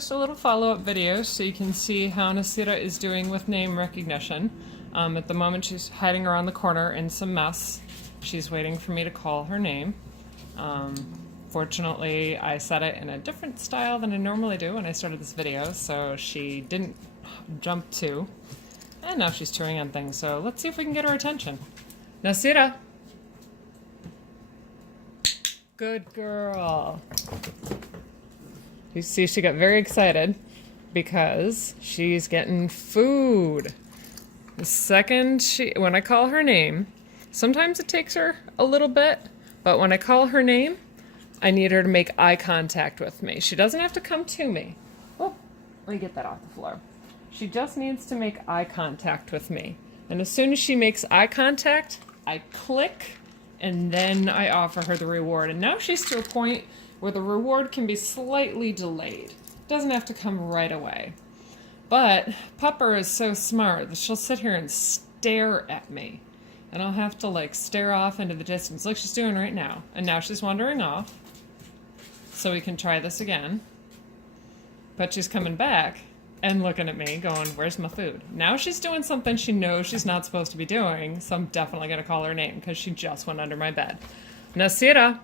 Just a little follow-up video so you can see how Nasira is doing with name recognition. At the moment she's hiding around the corner in some mess. She's waiting for me to call her name. Fortunately, I said it in a different style than I normally do when I started this video, so she didn't jump to. And now she's chewing on things, so let's see if we can get her attention. Nasira! Good girl. You see, she got very excited because she's getting food. The second when I call her name, sometimes it takes her a little bit, but when I call her name, I need her to make eye contact with me. She doesn't have to come to me. Oh, let me get that off the floor. She just needs to make eye contact with me. And as soon as she makes eye contact, I click, and then I offer her the reward. And now she's to a point where the reward can be slightly delayed. It doesn't have to come right away. But Pupper is so smart that she'll sit here and stare at me. And I'll have to like stare off into the distance like she's doing right now. And now she's wandering off. So we can try this again. But she's coming back and looking at me going, where's my food? Now she's doing something she knows she's not supposed to be doing, so I'm definitely going to call her name because she just went under my bed. Nasira!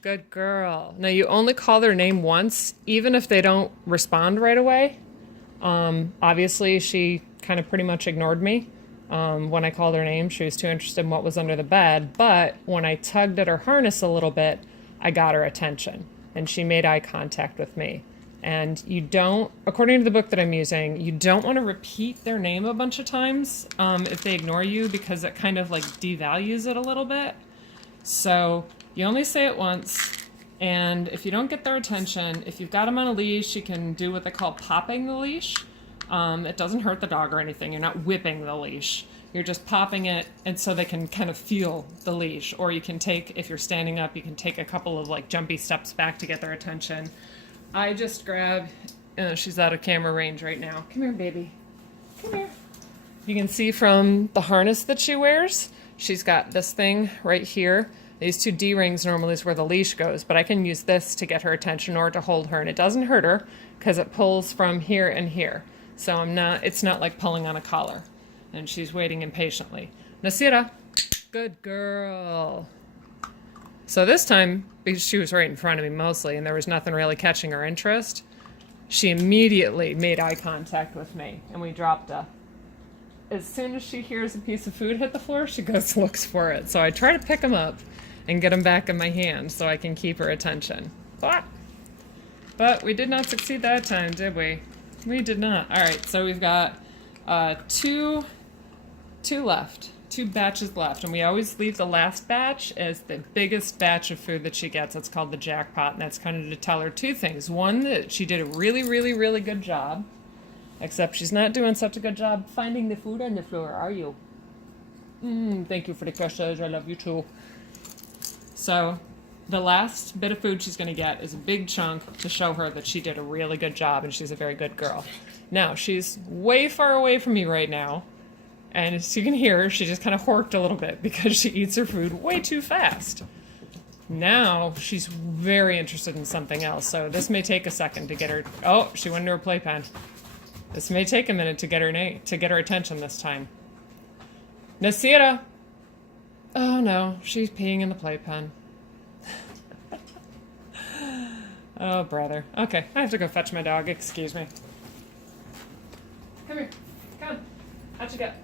Good girl. Now you only call their name once, even if they don't respond right away. Obviously, she kind of pretty much ignored me when I called her name. She was too interested in what was under the bed. But when I tugged at her harness a little bit, I got her attention. And she made eye contact with me. And you don't, according to the book that I'm using, you don't want to repeat their name a bunch of times if they ignore you, because it kind of like devalues it a little bit. So you only say it once, and if you don't get their attention, if you've got them on a leash, you can do what they call popping the leash. It doesn't hurt the dog or anything. You're not whipping the leash. You're just popping it, and so they can kind of feel the leash. Or you can take, if you're standing up, you can take a couple of like jumpy steps back to get their attention. I just grab, she's out of camera range right now. Come here, baby. Come here. You can see from the harness that she wears, she's got this thing right here. These two D-rings normally is where the leash goes, but I can use this to get her attention or to hold her, and it doesn't hurt her because it pulls from here and here. So it's not like pulling on a collar, and she's waiting impatiently. Nasira, good girl. So this time, because she was right in front of me mostly, and there was nothing really catching her interest, she immediately made eye contact with me, and we dropped her. As soon as she hears a piece of food hit the floor, she goes and looks for it. So I try to pick them up and get them back in my hand so I can keep her attention. But we did not succeed that time, did we? We did not. All right, so we've got two left, 2 batches left, and we always leave the last batch as the biggest batch of food that she gets. That's called the jackpot, and that's kind of to tell her 2 things. One, that she did a really, really, really good job, except she's not doing such a good job finding the food on the floor, are you? Thank you for the kisses. I love you too. So the last bit of food she's going to get is a big chunk to show her that she did a really good job and she's a very good girl. Now, she's way far away from me right now, and as you can hear, she just kind of horked a little bit because she eats her food way too fast. Now, she's very interested in something else, so this may take a second to get her... Oh, she went into her playpen. This may take a minute to get her attention this time. Nasira! Oh no, she's peeing in the playpen. Oh, brother. Okay, I have to go fetch my dog. Excuse me. Come here. Come on. Out you get.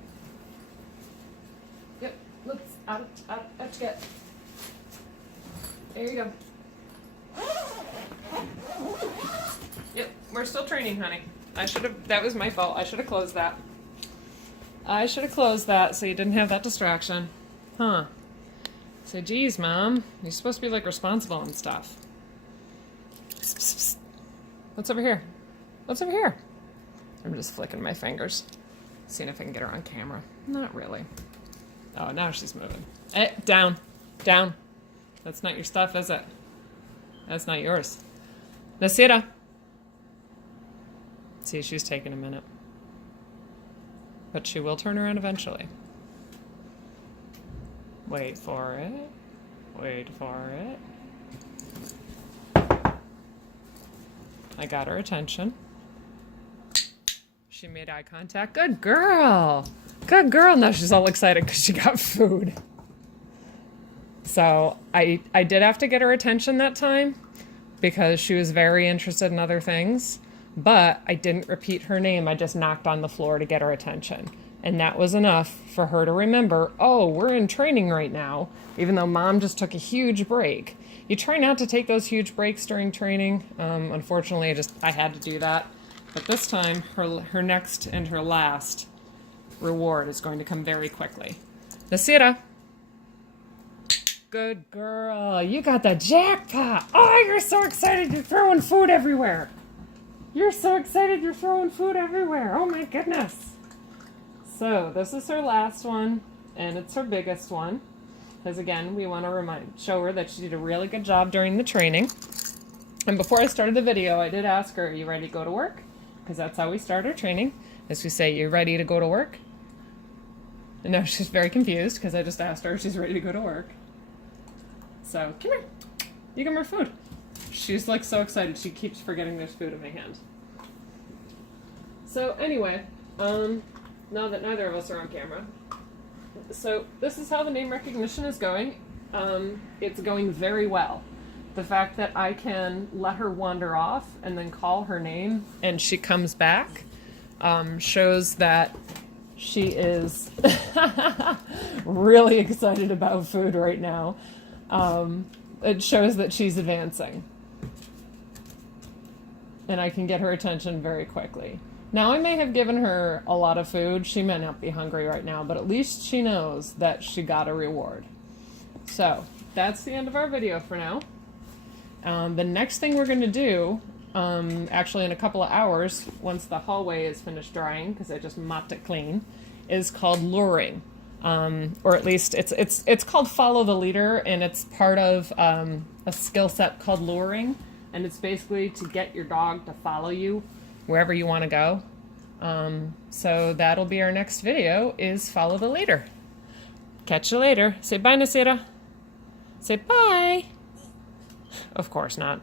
Yep. Let's out you get. There you go. Yep. We're still training, honey. That was my fault. I should have closed that. I should have closed that so you didn't have that distraction. Huh. Say, geez, Mom, you're supposed to be, like, responsible and stuff. Psst, psst, psst. What's over here? What's over here? I'm just flicking my fingers, seeing if I can get her on camera. Not really. Oh, now she's moving. Down. Down. That's not your stuff, is it? That's not yours. Nasira. See, she's taking a minute. But she will turn around eventually. Wait for it. Wait for it. I got her attention. She made eye contact. Good girl. Good girl. Now she's all excited because she got food. So I did have to get her attention that time because she was very interested in other things. But I didn't repeat her name. I just knocked on the floor to get her attention. And that was enough for her to remember, oh, we're in training right now, even though Mom just took a huge break. You try not to take those huge breaks during training. Unfortunately, I had to do that. But this time, her next and her last reward is going to come very quickly. Nasira. Good girl. You got the jackpot. Oh, you're so excited. You're throwing food everywhere. You're so excited. You're throwing food everywhere. Oh, my goodness. So this is her last one, and it's her biggest one. Because again, we want to show her that she did a really good job during the training. And before I started the video, I did ask her, are you ready to go to work? Because that's how we start our training, is we say, you ready to go to work? And now she's very confused because I just asked her if she's ready to go to work. So, come here. You give her food. She's like so excited, she keeps forgetting there's food in my hand. So anyway, now that neither of us are on camera, so this is how the name recognition is going. It's going very well. The fact that I can let her wander off and then call her name and she comes back shows that she is really excited about food right now. It shows that she's advancing. And I can get her attention very quickly. Now, I may have given her a lot of food. She may not be hungry right now, but at least she knows that she got a reward. So, that's the end of our video for now. The next thing we're going to do, actually in a couple of hours, once the hallway is finished drying, because I just mopped it clean, is called luring. Or at least it's called follow the leader, and it's part of a skill set called luring. And it's basically to get your dog to follow you wherever you want to go. So that'll be our next video, is follow the leader. Catch you later. Say bye, Nasira. Say bye. Of course not.